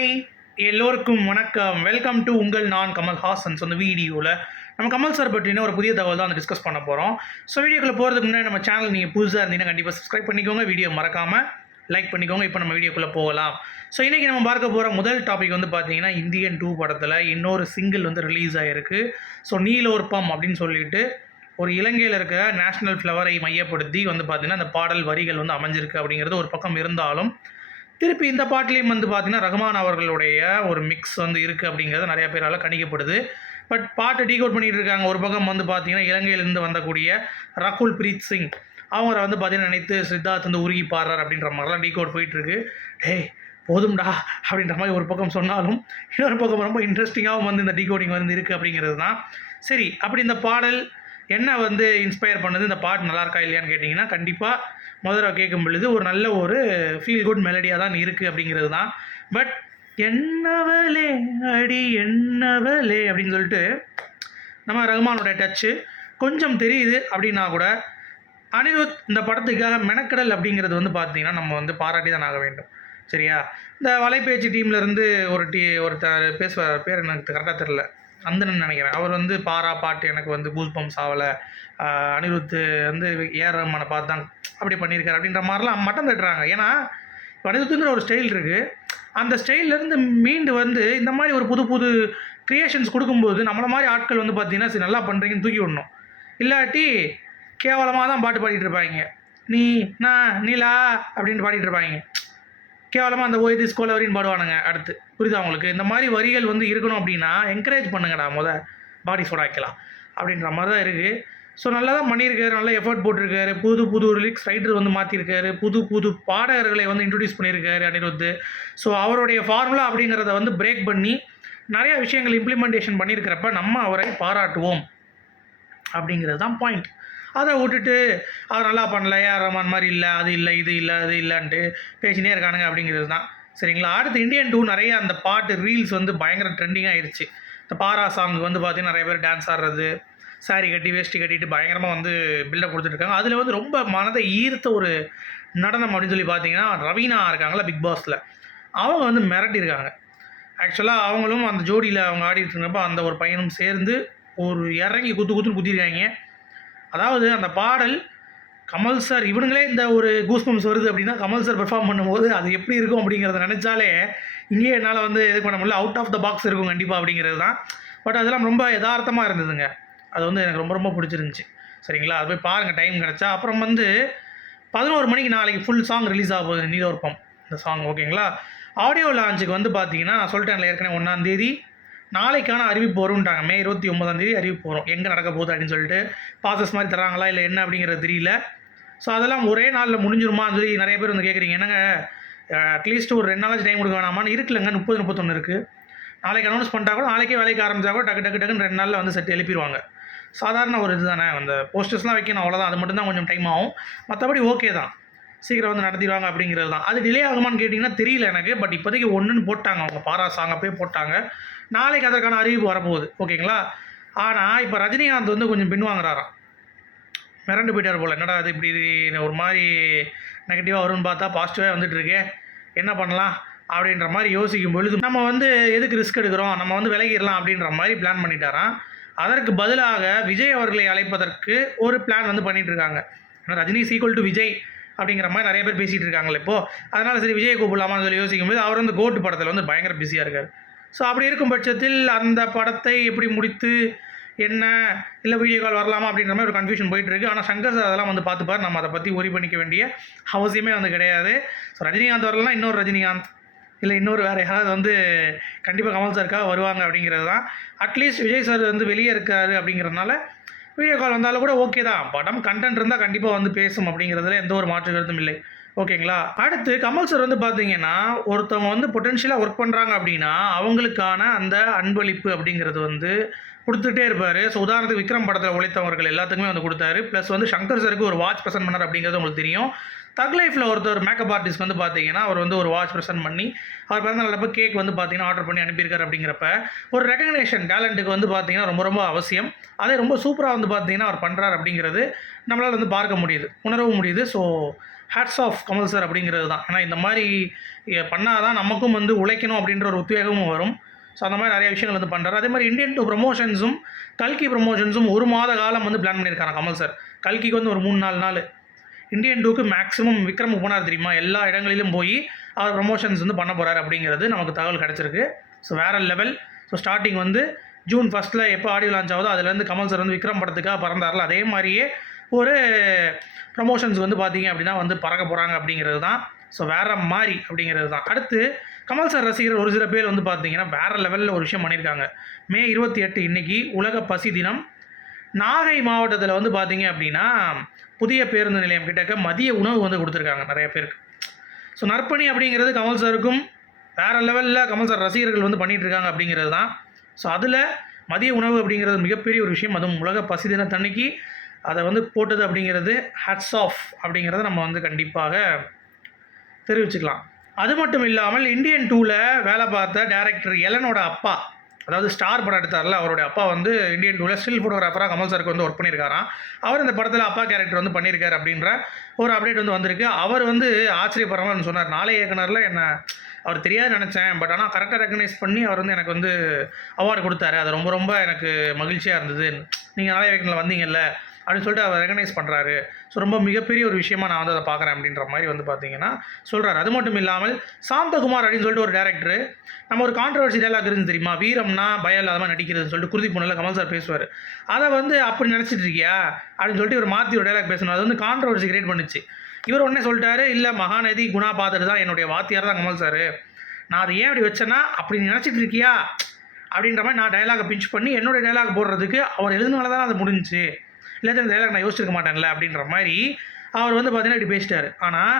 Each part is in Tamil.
ஹாய் எல்லோருக்கும் வணக்கம். வெல்கம் டு உங்கள் நான் கமல் ஹாசன்ஸ் அந்த வீடியோவில் நம்ம கமல் சார் பற்றின ஒரு புதிய தகவல் தான் வந்து டிஸ்கஸ் பண்ண போகிறோம் ஸோ வீடியோக்குள்ள போகிறதுக்கு முன்னாடி நம்ம சேனல் நீங்கள் புதுசாக இருந்தீங்கன்னா கண்டிப்பாக சப்ஸ்கிரைப் பண்ணிக்கோங்க. வீடியோ மறக்காமல் லைக் பண்ணிக்கோங்க. இப்போ நம்ம வீடியோக்குள்ளே போகலாம். ஸோ இன்றைக்கி நம்ம பார்க்க போகிற முதல் டாபிக் வந்து பார்த்தீங்கன்னா இந்தியன் டூ படத்தில் இன்னொரு சிங்கிள் வந்து ரிலீஸ் ஆகிருக்கு ஸோ நீலோர்பம் அப்படின்னு சொல்லிட்டு ஒரு இலங்கையில் இருக்கிற நேஷ்னல் ஃப்ளவரை மையப்படுத்தி வந்து பார்த்தீங்கன்னா அந்த பாடல் வரிகள் வந்து அமைஞ்சிருக்கு அப்படிங்கிறது ஒரு பக்கம் இருந்தாலும் திருப்பி இந்த பாட்டிலையும் வந்து பார்த்தீங்கன்னா ரஹ்மான் அவர்களுடைய ஒரு மிக்ஸ் வந்து இருக்குது அப்படிங்கிறது நிறைய பேரால் கணிக்கப்படுது. பட் பாட்டை டீகோட் பண்ணிகிட்டு இருக்காங்க. ஒரு பக்கம் வந்து பார்த்திங்கன்னா இலங்கையிலேருந்து வந்தக்கூடிய ரகுல் பிரீத் சிங். அவங்கள வந்து பார்த்தீங்கன்னா நினைத்து சித்தார்த் வந்து உருகி பாடுறார் அப்படின்ற மாதிரிலாம் டீகோட் போயிட்டுருக்கு டேய் போதும்டா அப்படின்ற மாதிரி ஒரு பக்கம் சொன்னாலும் இன்னொரு பக்கம் ரொம்ப இன்ட்ரெஸ்டிங்காகவும் வந்து இந்த டீகோடிங் வந்து இருக்குது அப்படிங்கிறது தான் சரி அப்படி இந்த பாடல் என்ன வந்து இன்ஸ்பயர் பண்ணுது? இந்த பாட்டு நல்லா இருக்கா இல்லையான்னு கேட்டிங்கன்னா கண்டிப்பாக முதல்ல கேட்கும் பொழுது ஒரு நல்ல ஒரு ஃபீல் குட் மெலடியாக தான் இருக்குது அப்படிங்கிறது தான். பட் என்னவலே அடி என்னவலே அப்படின்னு சொல்லிட்டு நம்ம ரகுமானோட டச்சு கொஞ்சம் தெரியுது அப்படின்னா கூட அனிருத் இந்த படத்துக்காக மெனக்கடல் அப்படிங்கிறது வந்து பார்த்தீங்கன்னா நம்ம வந்து பாராட்டி தான் ஆக வேண்டும். சரியா? இந்த வலைபேச்சு டீம்லேருந்து ஒரு டீ ஒருத்தர் பேசுவார். பேர் எனக்கு கரெக்டாக தெரில அந்தனன் நினைக்கிறேன். அவர் வந்து பாரா பாட்டு எனக்கு வந்து கூஸ் பம்ஸ் ஆகலை அனிருத் வந்து ஏஆர் ரஹ்மானை பார்த்து தான் அப்படி பண்ணியிருக்காரு அப்படின்ற மாதிரிலாம் மட்டம் தட்டுறாங்க. ஏன்னா அனிருத்துங்கிற ஒரு ஸ்டைல் இருக்குது அந்த ஸ்டைல்லேருந்து மீண்டு வந்து இந்த மாதிரி ஒரு புது புது க்ரியேஷன்ஸ் கொடுக்கும்போது நம்மளை மாதிரி ஆட்கள் வந்து பார்த்தீங்கன்னா சரி நல்லா பண்ணுறீங்கன்னு தூக்கி விடணும். இல்லாட்டி கேவலமாக தான் பாட்டு பாடிட்டு இருப்பாங்க. நீ நான் நீலா அப்படின்ட்டு பாடிட்டு இருப்பாங்க. கேவலமாக அந்த ஓய்தி ஸ்கோல வரின்னு பாடுவானுங்க அடுத்து. புரியுதா உங்களுக்கு? இந்த மாதிரி வரிகள் வந்து இருக்கணும் அப்படின்னா என்கரேஜ் பண்ணுங்கடா முத. பாடி சோடாக்கலாம் அப்படின்ற மாதிரி தான் இருக்குது ஸோ நல்லா தான் பண்ணியிருக்காரு. நல்லா எஃபர்ட் போட்டிருக்காரு. புது புது லிரிக்ஸ் ரைட்டர் வந்து மாற்றிருக்காரு புது புது பாடகர்களை வந்து இன்ட்ரடியூஸ் பண்ணியிருக்காரு அனிருத். ஸோ அவருடைய ஃபார்முலா அப்படிங்கிறத வந்து பிரேக் பண்ணி நிறைய விஷயங்கள் இம்ப்ளிமெண்டேஷன் பண்ணியிருக்கிறப்ப நம்ம அவரை பாராட்டுவோம். அப்படிங்கிறது தான் பாயிண்ட் அதை விட்டுட்டு அவர் நல்லா பண்ணல ஏஆர் ரஹ்மான் மாதிரி இல்லை அது இல்லை இது இல்லை அது இல்லைன்ட்டு பேசினே இருக்கானுங்க அப்படிங்கிறது தான் சரிங்களா? அடுத்து இந்தியன் டூ நிறைய அந்த பாட்டு ரீல்ஸ் வந்து பயங்கர ட்ரெண்டிங் ஆயிடுச்சு இந்த பாரா சாங் வந்து பார்த்தீங்கன்னா நிறைய பேர் டான்ஸ் ஆடுறது சாரி கட்டி வேஷ்டி கட்டிட்டு பயங்கரமாக வந்து பில்டப் கொடுத்துட்ருக்காங்க அதில் வந்து ரொம்ப மனதை ஈர்த்த ஒரு நடனம் அப்படின்னு சொல்லி பார்த்தீங்கன்னா ரவீனா இருக்காங்களா பிக் பாஸில் அவங்க வந்து மிரட்டியிருக்காங்க. ஆக்சுவலாக அவங்களும் அந்த ஜோடியில் அவங்க ஆடிட்டு இருந்தப்போ அந்த ஒரு பையனும் சேர்ந்து ஒரு இறங்கி குத்து குத்துன்னு குத்திருக்காங்க அதாவது அந்த பாடல் கமல் சார் இவனுங்களே இந்த ஒரு கூஸ்பம்ஸ் வருது அப்படின்னா கமல் சார் பெர்ஃபார்ம் பண்ணும்போது அது எப்படி இருக்கும் அப்படிங்கிறத நினச்சாலே இங்கேயே என்னால் வந்து இது பண்ண முடியல. அவுட் ஆஃப் த பாக்ஸ் இருக்கும் கண்டிப்பாக அப்படிங்கிறது தான். பட் அதெல்லாம் ரொம்ப யதார்த்தமாக இருந்ததுங்க. அது வந்து எனக்கு ரொம்ப ரொம்ப பிடிச்சிருந்துச்சி. சரிங்களா? அது போய் பாருங்கள் டைம் கிடச்சா. அப்புறம் வந்து பதினோரு மணிக்கு நாளைக்கு ஃபுல் சாங் ரிலீஸ் ஆக போகுது. நீலோர்பம் இந்த சாங் ஓகேங்களா ஆடியோ லான்ச்சுக்கு வந்து பார்த்தீங்கன்னா நான் சொல்லிட்டேன்ல ஏற்கனவே ஒன்றாந்தேதி நாளைக்கான அறிவிப்பு வரும்ன்றாங்க மே இருபத்தி ஒன்பதாம் தேதி அறிவிப்பு வரும் எங்கே நடக்க போகுது அப்படின்னு சொல்லிட்டு பாசஸ் மாதிரி தராங்களா இல்லை என்ன அப்படிங்கிறது தெரியல. ஸோ அதெல்லாம் ஒரே நாளில் முடிஞ்சிருமான்னு சொல்லி நிறைய பேர் வந்து கேட்குறீங்க என்னங்க அட்லீஸ்ட் ஒரு ரெண்டு நாளாச்சும் டைம் கொடுக்க வேணாமான்னு இருக்குல்லங்க. முப்பது முப்பத்தொன்று இருக்குது நாளைக்கு அனௌன்ஸ் பண்ணிட்டா கூட நாளைக்கே வேலைக்கு ஆரம்பிச்சா கூட டக்கு டக்கு டக்குன்னு ரெண்டு நாளில் வந்து செட் எழுப்பிடுவாங்க. சாதாரண ஒரு இது தானே அந்த போஸ்டர்ஸ்லாம் வைக்கணும். அவ்வளோதான் அது மட்டும்தான் கொஞ்சம் டைம் ஆகும். மற்றபடி ஓகே தான். சீக்கிரம் வந்து நடத்திடுவாங்க அப்படிங்கிறது தான். அது டிலே ஆகுமான்னு கேட்டிங்கன்னா தெரியல எனக்கு. பட் இப்போதைக்கு ஒன்றுன்னு போட்டாங்க. அவங்க பாரா சாங் அப்பயே போட்டாங்க. நாளைக்கு அதற்கான அறிவிப்பு வரப்போகுது. ஓகேங்களா ஆனால் இப்போ ரஜினிகாந்த் வந்து கொஞ்சம் பின்வாங்குறாராம் மிரண்டு போயிட்டார் போல். என்னடா அது இப்படி ஒரு மாதிரி நெகட்டிவாக வரும்னு பார்த்தா பாசிட்டிவாக வந்துட்டுருக்கே என்ன பண்ணலாம்? அப்படின்ற மாதிரி யோசிக்கும் பொழுது நம்ம வந்து எதுக்கு ரிஸ்க் எடுக்கிறோம்? நம்ம வந்து விலகிடலாம் அப்படின்ற மாதிரி பிளான் பண்ணிட்டாராம். அதற்கு பதிலாக விஜய் அவர்களை அழைப்பதற்கு ஒரு பிளான் வந்து பண்ணிகிட்ருக்காங்க இருக்காங்க. Rajini sequel to Vijay. அப்படிங்கிற மாதிரி நிறைய பேர் பேசிகிட்டு இருக்காங்களே இப்போது அதனால் சரி விஜய் கூப்பிடலாமான்னு சொல்லி யோசிக்கும் போது அவர் வந்து கோட்டு படத்தில் வந்து பயங்கர பிஸியாக இருக்கார். ஸோ அப்படி இருக்கும் பட்சத்தில் அந்த படத்தை எப்படி முடித்து என்ன இல்லை வீடியோ கால் வரலாமா அப்படின்ற மாதிரி ஒரு கன்ஃபியூஷன் போயிட்டு இருக்கு. ஆனால் சங்கர் சார் அதெல்லாம் வந்து பார்த்துப்பார். நம்ம அதை பற்றி ஒரி பண்ணிக்க வேண்டிய அவசியமே வந்து கிடையாது. ஸோ ரஜினிகாந்த் வரலாம் இன்னொரு ரஜினிகாந்த். இல்லை இன்னொரு வேறு யாராவது வந்து கண்டிப்பாக கமல் சாருக்காக வருவாங்க அப்படிங்கிறது தான். அட்லீஸ்ட் விஜய் சார் வந்து வெளியே இருக்காரு அப்படிங்கிறதுனால வீடியோ கால் வந்தாலும் கூட ஓகே தான். படம் கண்டென்ட் இருந்தால் கண்டிப்பாக வந்து பேசும் அப்படிங்கிறதுல எந்த ஒரு மாற்று கருத்தும் இல்லை. ஓகேங்களா அடுத்து கமல் சார் வந்து பார்த்தீங்கன்னா ஒருத்தவங்க வந்து பொட்டென்ஷியலாக ஒர்க் பண்ணுறாங்க அப்படின்னா அவங்களுக்கான அந்த அன்பளிப்பு அப்படிங்கிறது வந்து கொடுத்துட்டே இருப்பார். ஸோ உதாரணத்துக்கு விக்ரம் படத்தில் உழைத்தவர்கள் எல்லாத்துக்குமே வந்து கொடுத்தாரு. ப்ளஸ் வந்து சங்கர் சருக்கு ஒரு வாட்ச் ப்ரெசென்ட் பண்ணார் அப்படிங்கிறது உங்களுக்கு தெரியும். தக் லைஃப்பில் ஒருத்தர் மேக்கப் ஆர்டிஸ்ட் வந்து பார்த்தீங்கன்னா அவர் வந்து ஒரு வாட்ச் ப்ரெசென்ட் பண்ணி அவர் பிறந்த நல்லப்போ கேக் வந்து பார்த்தீங்கன்னா ஆர்டர் பண்ணி அனுப்பியிருக்காரு அப்படிங்கிறப்ப ஒரு ரெகக்னேஷன் டேலண்ட்டுக்கு வந்து பார்த்தீங்கன்னா ரொம்ப ரொம்ப அவசியம். அதே ரொம்ப சூப்பராக வந்து பார்த்தீங்கன்னா அவர் பண்ணுறாரு அப்படிங்கிறது நம்மளால் வந்து பார்க்க முடியுது உணரவும் முடியுது. So hats off Kamal sir அப்படிங்கிறது தான். ஏன்னா இந்த மாதிரி பண்ணால் தான் நமக்கும் வந்து உழைக்கணும் அப்படின்ற ஒரு உத்வேகமும் வரும். ஸோ அந்த மாதிரி நிறைய விஷயங்கள் வந்து பண்ணுறாரு அதே மாதிரி இந்தியன் டூ ப்ரொமோஷன்ஸும் கல்கி ப்ரொமோஷன்ஸும் ஒரு மாத காலம் வந்து பிளான் பண்ணியிருக்காங்க கமல் சார் கல்கிக்கு வந்து ஒரு மூணு நாலு நாள். இந்தியன் டூக்கு மேக்ஸிமம் விக்ரம் போனார் தெரியுமா? எல்லா இடங்களிலும் போய் அவர் ப்ரொமோஷன்ஸ் வந்து பண்ண போகிறார் அப்படிங்கிறது நமக்கு தகவல் கிடச்சிருக்கு. ஸோ வேறு லெவல் ஸோ ஸ்டார்டிங் வந்து ஜூன் ஃபஸ்ட்டில் எப்போ ஆடியோ லான்ச் ஆகுதோ அதுலேருந்து கமல் சார் வந்து விக்ரம் படத்துக்காக பறந்தார்ல அதே மாதிரியே ஒரு ப்ரமோஷன்ஸ் வந்து பார்த்தீங்க அப்படின்னா வந்து பறக்க போகிறாங்க அப்படிங்கிறது தான். ஸோ வேறு மாதிரி அப்படிங்கிறது தான். அடுத்து கமல் சார் ரசிகர் ஒரு சில பேர் வந்து பார்த்தீங்கன்னா வேறு லெவலில் ஒரு விஷயம் பண்ணியிருக்காங்க. மே இருபத்தி எட்டு இன்னைக்கு உலக பசி தினம். நாகை மாவட்டத்தில் வந்து பார்த்தீங்க அப்படின்னா புதிய பேருந்து நிலையம் கிட்டக்க மதிய உணவு வந்து கொடுத்துருக்காங்க நிறைய பேருக்கு. ஸோ நற்பணி அப்படிங்கிறது கமல் சாருக்கும் வேறு லெவலில் கமல் சார் ரசிகர்கள் வந்து பண்ணிகிட்ருக்காங்க அப்படிங்கிறது தான். ஸோ அதில் மதிய உணவு அப்படிங்கிறது மிகப்பெரிய ஒரு விஷயம். அதுவும் உலக பசி தினத்தன்னைக்கு அதை வந்து போட்டது அப்படிங்கிறது ஹட்ஸ் ஆஃப் அப்படிங்கிறத நம்ம வந்து கண்டிப்பாக தெரிவிச்சுக்கலாம். அது மட்டும் இல்லாமல் இந்தியன் டூவில் வேலை பார்த்த டேரக்டர் எலனோட அப்பா அதாவது ஸ்டார் படம் எடுத்தார்ல அவருடைய அப்பா வந்து இந்தியன் டூவில் ஸ்டில் ஃபோட்டோகிராஃபராக கமல் சாருக்கு வந்து ஒர்க் பண்ணியிருக்காராம். அவர் இந்த படத்தில் அப்பா கேரக்டர் வந்து பண்ணியிருக்காரு அப்படின்ற ஒரு அப்டேட் வந்து வந்திருக்கு. அவர் வந்து ஆச்சரியப்படுறவங்க சொன்னார். நாளை இயக்குனரில் என்னை அவர் தெரியாது நினச்சேன். பட் ஆனால் கரெக்டாக ரெக்கனைஸ் பண்ணி அவர் வந்து எனக்கு வந்து அவார்டு கொடுத்தாரு. அது ரொம்ப ரொம்ப எனக்கு மகிழ்ச்சியாக இருந்தது. நீங்கள் நாளை இயக்குனரில் வந்தீங்கல்ல அப்படின்னு சொல்லிட்டு அவர் ரெகனைஸ் பண்ணுறாரு ஸோ ரொம்ப மிகப்பெரிய ஒரு விஷயமா நான் வந்து அதை பார்க்குறேன் அப்படின்ற மாதிரி வந்து பார்த்தீங்கன்னா சொல்கிறார் அது மட்டும் இல்லாமல் சாந்தகுமார் அப்படின்னு சொல்லிட்டு ஒரு டேரக்டர் நம்ம ஒரு கான்ட்ரவர்சி டேலாக் இருந்து தெரியுமா? வீரம்னா பயம் இல்லாத மாதிரி நடிக்கிறதுன்னு சொல்லிட்டு குருதி பொண்ணில் கமல் சார் பேசுவார். அதை வந்து அப்படி நினச்சிட்டு இருக்கியா? அப்படின்னு சொல்லிட்டு ஒரு மாற்றி ஒரு டைலாக் பேசணும். அது வந்து கான்ட்ரவர்சி கிரியேட் பண்ணுச்சு. இவர் உடனே சொல்லிட்டாரு இல்லை மகாநதி குணா பார்த்துட்டு தான் என்னுடைய வாத்தியார் தான் கமல் சார் நான் அதை ஏன் அப்படி வச்சேன்னா அப்படி நினச்சிட்டு இருக்கியா? அப்படின்ற மாதிரி நான் டைலாகை பிஞ்ச் பண்ணி என்னுடைய டைலாக் போடுறதுக்கு அவர் எழுதுனால தான் அது முடிஞ்சுச்சு. இல்லாத இந்த டைலாக் நான் யோசிச்சிருக்க மாட்டேன்ல அப்படின்ற மாதிரி அவர் வந்து பார்த்தீங்கன்னா இப்படி பேசிட்டார். ஆனால்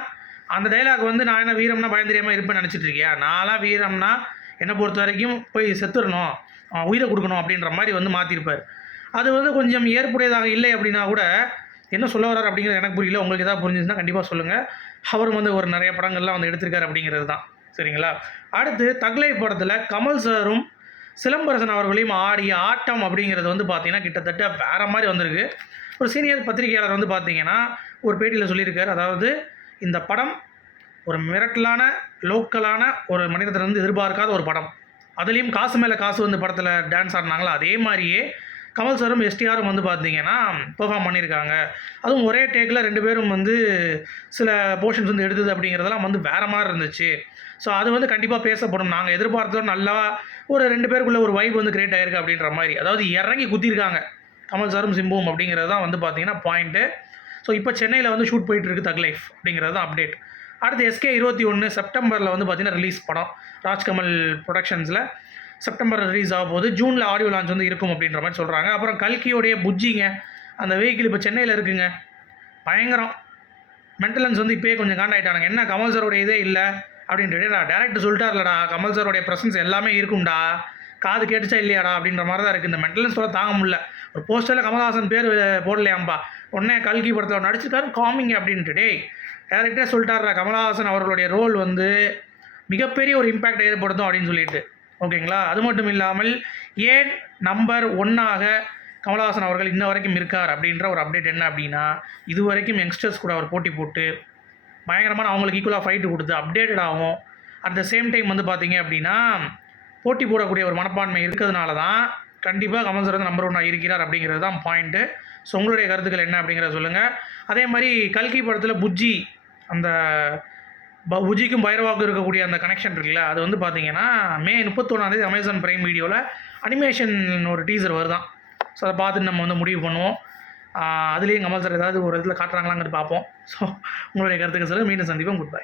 அந்த டைலாக் வந்து நான் என்ன வீரம்னா பயம் இருப்பேன்னு நினச்சிட்டு இருக்கியா? நான்லாம் வீரம்னா என்னை பொறுத்த வரைக்கும் போய் செத்துடணும் உயிரை கொடுக்கணும் அப்படின்ற மாதிரி வந்து மாற்றிருப்பார் அது வந்து கொஞ்சம் ஏற்புடையதாக இல்லை அப்படின்னா கூட என்ன சொல்ல வர்றாரு அப்படிங்கிறது எனக்கு புரியல. உங்களுக்கு எதாவது புரிஞ்சுச்சுன்னா கண்டிப்பாக சொல்லுங்கள் அவரும் வந்து ஒரு நிறைய படங்கள்லாம் வந்து எடுத்திருக்காரு அப்படிங்கிறது தான். சரிங்களா? அடுத்து தக்லை படத்தில் கமல் சாரும் சிலம்பரசன் அவர்களையும் ஆடிய ஆட்டம் அப்படிங்கிறது வந்து பார்த்திங்கன்னா கிட்டத்தட்ட வேறு மாதிரி வந்திருக்கு. ஒரு சீனியர் பத்திரிகையாளர் வந்து பார்த்திங்கன்னா ஒரு பேட்டியில் சொல்லியிருக்கார். அதாவது இந்த படம் ஒரு மிரட்டலான லோக்கலான ஒரு மனிதத்திலிருந்து எதிர்பார்க்காத ஒரு படம். அதுலேயும் காசு மேலே காசு வந்து படத்தில் டான்ஸ் ஆடினாங்களோ? அதே மாதிரியே கமல் சாரும் எஸ்டிஆரும் வந்து பார்த்தீங்கன்னா பெர்ஃபார்ம் பண்ணியிருக்காங்க. அதுவும் ஒரே டேக்கில் ரெண்டு பேரும் வந்து சில போர்ஷன்ஸ் வந்து எடுத்தது அப்படிங்கிறதெல்லாம் வந்து வேறு மாதிரி இருந்துச்சு. ஸோ அது வந்து கண்டிப்பாக பேசப்படும். நாங்கள் எதிர்பார்த்தோம் நல்லா ஒரு ரெண்டு பேருக்குள்ள ஒரு வைப் வந்து கிரியேட் ஆயிருக்கு அப்படின்ற மாதிரி. அதாவது இறங்கி குத்திருக்காங்க கமல் சாரும் சிம்புவும் அப்படிங்கிறது தான் வந்து பார்த்தீங்கன்னா பாயிண்ட்டு ஸோ இப்போ சென்னையில் வந்து ஷூட் போயிட்டு இருக்கு தக் லைஃப் அப்படிங்கிறது தான் அப்டேட் அடுத்து எஸ்கே இருபத்தி ஒன்று செப்டம்பரில் வந்து பார்த்தீங்கன்னா ரிலீஸ் படம். ராஜ்கமல் ப்ரொடக்ஷன்ஸில் செப்டம்பர் ரிலீஸ் ஆக போது ஜூனில் ஆடியோ லான்ச் வந்து இருக்கும் அப்படின்ற மாதிரி சொல்கிறாங்க அப்புறம் கல்கியோடைய புஜ்ஜிங்க அந்த வெஹிக்கிள் இப்போ சென்னையில் இருக்குங்க. பயங்கரம். மென்டலன்ஸ் வந்து இப்போயே கொஞ்சம் காண்டாயிட்டானுங்க. என்ன கமல் சாரோடைய இதே இல்லை? அப்படின்ட்டு நான் டேரக்டர் சொல்லிட்டார்லடா கமல் சாரோடைய ப்ரெசன்ஸ் எல்லாமே இருக்கும்டா. காது கேட்டுச்சா இல்லையாடா? அப்படின்ற மாதிரி தான் இருக்குது இந்த மென்டலன்ஸ் தாங்க முடியல. ஒரு போஸ்டரில் கமல்ஹாசன் பேர் போடலையாம்பா. உடனே கல்கி படத்தில் நடிச்சிருக்காரு காமிங்க அப்படின்ட்டு. டேய் டேரக்டரே சொல்லிட்டார்ல கமல்ஹாசன் அவர்களுடைய ரோல் வந்து மிகப்பெரிய ஒரு இம்பேக்ட் ஏற்படுத்தும் அப்படின்னு சொல்லிட்டு. ஓகேங்களா? அது மட்டும் இல்லாமல் ஏன் நம்பர் ஒன்னாக கமலஹாசன் அவர்கள் இன்ன வரைக்கும் இருக்கார் அப்படின்ற ஒரு அப்டேட் என்ன அப்படின்னா இது வரைக்கும் யங்ஸ்டர்ஸ் கூட அவர் போட்டி போட்டு பயங்கரமான அவங்களுக்கு ஈக்குவலாக ஃபைட்டு கொடுத்து அப்டேட்டட் ஆகும் அட் த சேம் டைம் வந்து பார்த்தீங்க அப்படின்னா போட்டி போடக்கூடிய ஒரு மனப்பான்மை இருக்கிறதுனால தான் கண்டிப்பாக கமல் சார் வந்து நம்பர் ஒன்னாக இருக்கிறார் அப்படிங்கிறது தான் பாயிண்ட்டு ஸோ உங்களுடைய கருத்துக்கள் என்ன அப்படிங்கிறத சொல்லுங்கள் அதே மாதிரி கல்கி படத்தில் புஜ்ஜி அந்த ப- புஜிக்கும் பைரவாவுக்கும் இருக்கக்கூடிய அந்த கனெக்ஷன் இருக்குல்ல அது வந்து பார்த்தீங்கன்னா மே முப்பத்தொன்னாந்தேதி அமேசான் பிரைம் வீடியோவில் அனிமேஷன் ஒரு டீசர் வருதான். ஸோ அதை பார்த்துட்டு நம்ம வந்து முடிவு பண்ணுவோம். அதுலேயும் கமல் சார் ஏதாவது ஒரு இதில் காட்டுறாங்களாங்கிறது பார்ப்போம். ஸோ உங்களுடைய கருத்துக்கு சார் மீண்டும் சந்திப்போம். Good bye